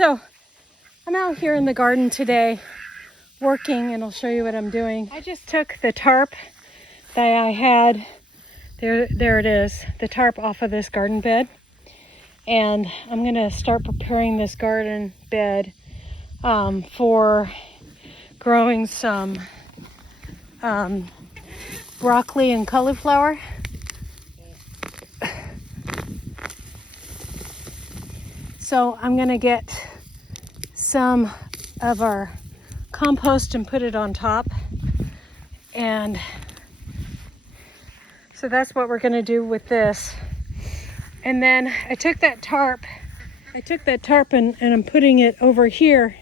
So I'm out here in the garden today working, and I'll show you what I'm doing. I just took the tarp that I had, there it is, the tarp off of this garden bed. And I'm gonna start preparing this garden bed for growing some broccoli and cauliflower. So I'm gonna get some of our compost and put it on top. And so that's what we're gonna do with this. And then I took that tarp and I'm putting it over here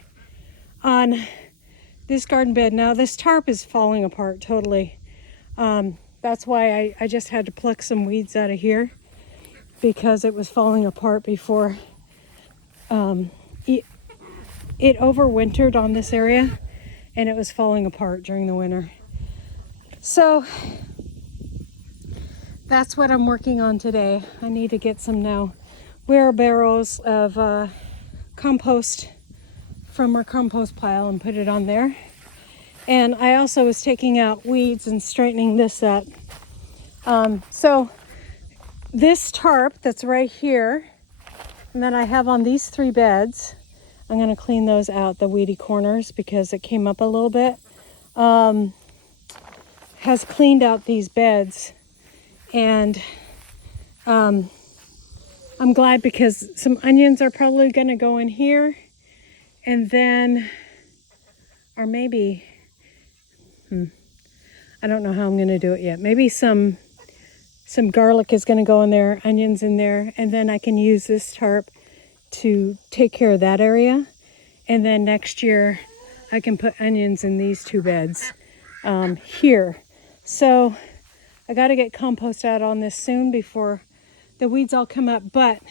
on this garden bed. Now this tarp is falling apart totally. That's why I just had to pluck some weeds out of here, because it was falling apart before. It overwintered on this area and it was falling apart during the winter. So that's what I'm working on today. I need to get some now wheelbarrows of compost from our compost pile and put it on there. And I also was taking out weeds and straightening this up. So this tarp that's right here, and then I have on these 3 beds, I'm going to clean those out, the weedy corners, because it came up a little bit. Has cleaned out these beds, and I'm glad, because some onions are probably going to go in here, and then, or maybe, I don't know how I'm going to do it yet. Maybe some garlic is going to go in there, onions in there, and then I can use this tarp to take care of that area. And then next year I can put onions in these 2 beds here. So I got to get compost out on this soon before the weeds all come up. But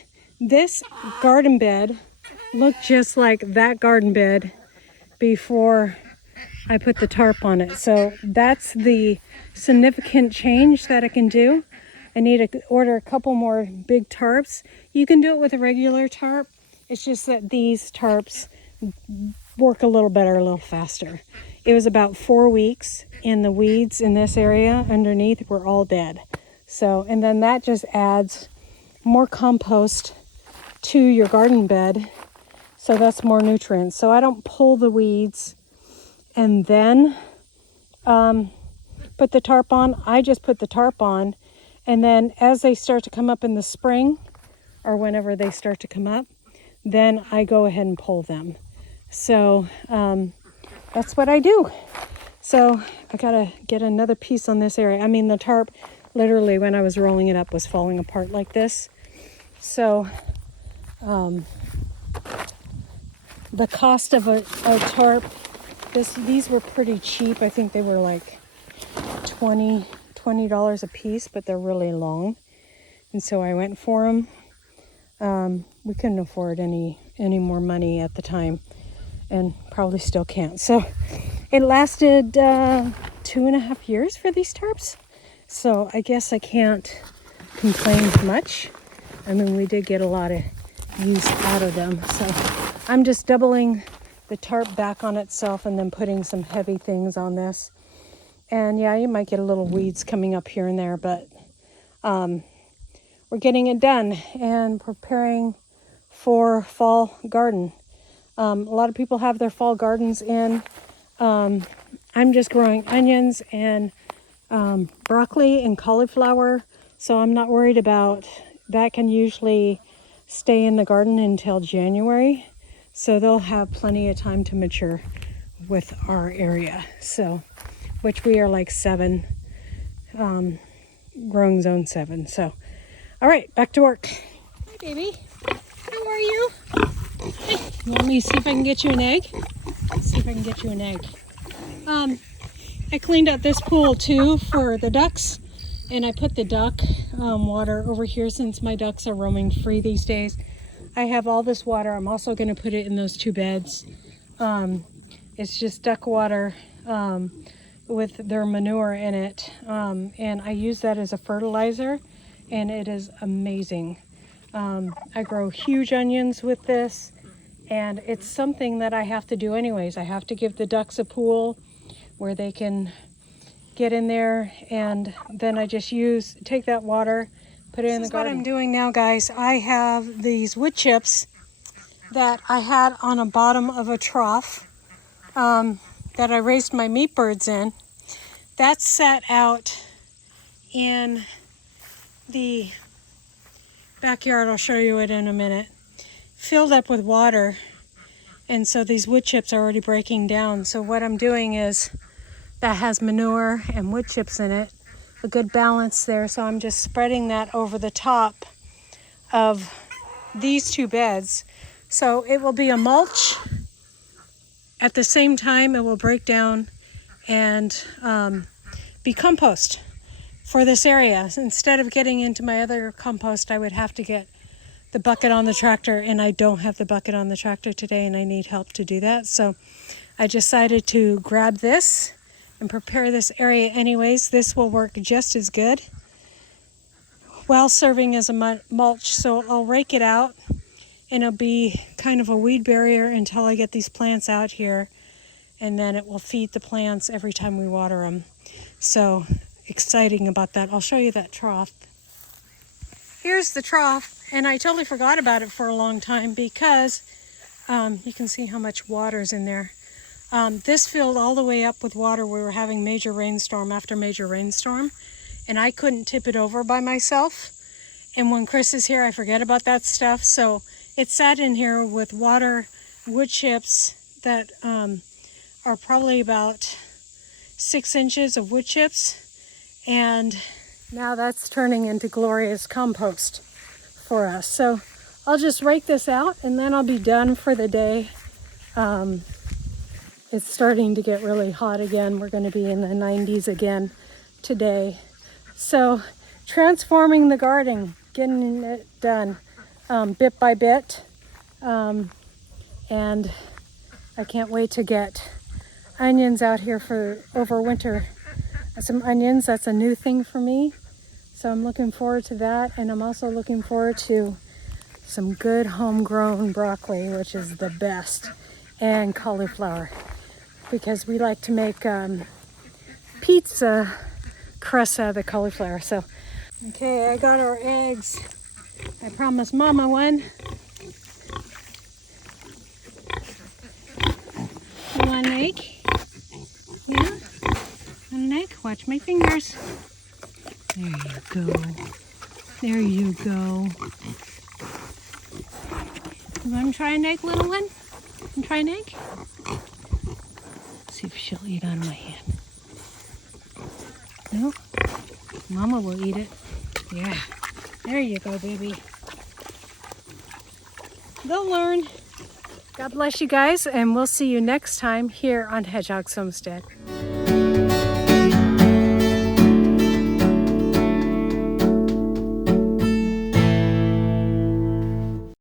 this garden bed looked just like that garden bed before I put the tarp on it. So that's the significant change that I can do. I need to order a couple more big tarps. You can do it with a regular tarp. It's just that these tarps work a little better, a little faster. It was about 4 weeks, and the weeds in this area underneath were all dead. So, and then that just adds more compost to your garden bed. So that's more nutrients. So I don't pull the weeds and then put the tarp on. I just put the tarp on. And then as they start to come up in the spring, or whenever they start to come up, then I go ahead and pull them. So that's what I do. So I gotta get another piece on this area. I mean, the tarp, literally when I was rolling it up, was falling apart like this. So the cost of a tarp, these were pretty cheap. I think they were like $20 a piece, but they're really long, and so I went for them. We couldn't afford any more money at the time, and probably still can't. So it lasted 2.5 years for these tarps, so I guess I can't complain much. I mean, we did get a lot of use out of them. So I'm just doubling the tarp back on itself and then putting some heavy things on this. And yeah, you might get a little weeds coming up here and there, but we're getting it done and preparing for fall garden. A lot of people have their fall gardens in. I'm just growing onions and broccoli and cauliflower, so I'm not worried about that. Can usually stay in the garden until January, so they'll have plenty of time to mature with our area. So, which we are like 7, growing zone 7. So, all right, back to work. Hi, baby. How are you? Hey, you want me to see if I can get you an egg? Let's see if I can get you an egg. I cleaned out this pool too for the ducks, and I put the duck water over here since my ducks are roaming free these days. I have all this water. I'm also going to put it in those 2 beds. It's just duck water with their manure in it, and I use that as a fertilizer, and it is amazing. I grow huge onions with this, And it's something that I have to do anyways. I have to give the ducks a pool where they can get in there, and then I just take that water, put it in the garden. This is what I'm doing now, guys. I have these wood chips that I had on a bottom of a trough that I raised my meat birds in. That sat out in the backyard. I'll show you it in a minute. Filled up with water, and so these wood chips are already breaking down. So what I'm doing is, that has manure and wood chips in it, a good balance there. So I'm just spreading that over the top of these two beds. So it will be a mulch. At the same time, it will break down and be compost for this area. Instead of getting into my other compost, I would have to get the bucket on the tractor, and I don't have the bucket on the tractor today, and I need help to do that. So I decided to grab this and prepare this area anyways. This will work just as good while serving as a mulch. So I'll rake it out, and it'll be kind of a weed barrier until I get these plants out here, and then it will feed the plants every time we water them. So exciting about that. I'll show you that trough. Here's the trough, and I totally forgot about it for a long time because you can see how much water's in there. This filled all the way up with water. We were having major rainstorm after major rainstorm, and I couldn't tip it over by myself. And when Chris is here, I forget about that stuff. So it sat in here with water, wood chips that are probably about 6 inches of wood chips. And now that's turning into glorious compost for us. So I'll just rake this out, and then I'll be done for the day. It's starting to get really hot again. We're going to be in the 90s again today. So transforming the garden, getting it done bit by bit. And I can't wait to get onions out here for over winter. Some onions, that's a new thing for me. So I'm looking forward to that. And I'm also looking forward to some good homegrown broccoli, which is the best, and cauliflower, because we like to make pizza crust out of the cauliflower. So, okay, I got our eggs. I promised Mama one. You want an egg? Yeah? Want an egg? Watch my fingers. There you go. There you go. You want to try an egg, little one? You try an egg? See if she'll eat out of my hand. No? Mama will eat it. Yeah. There you go, baby. They'll learn. God bless you guys, and we'll see you next time here on Hedgehog's Homestead.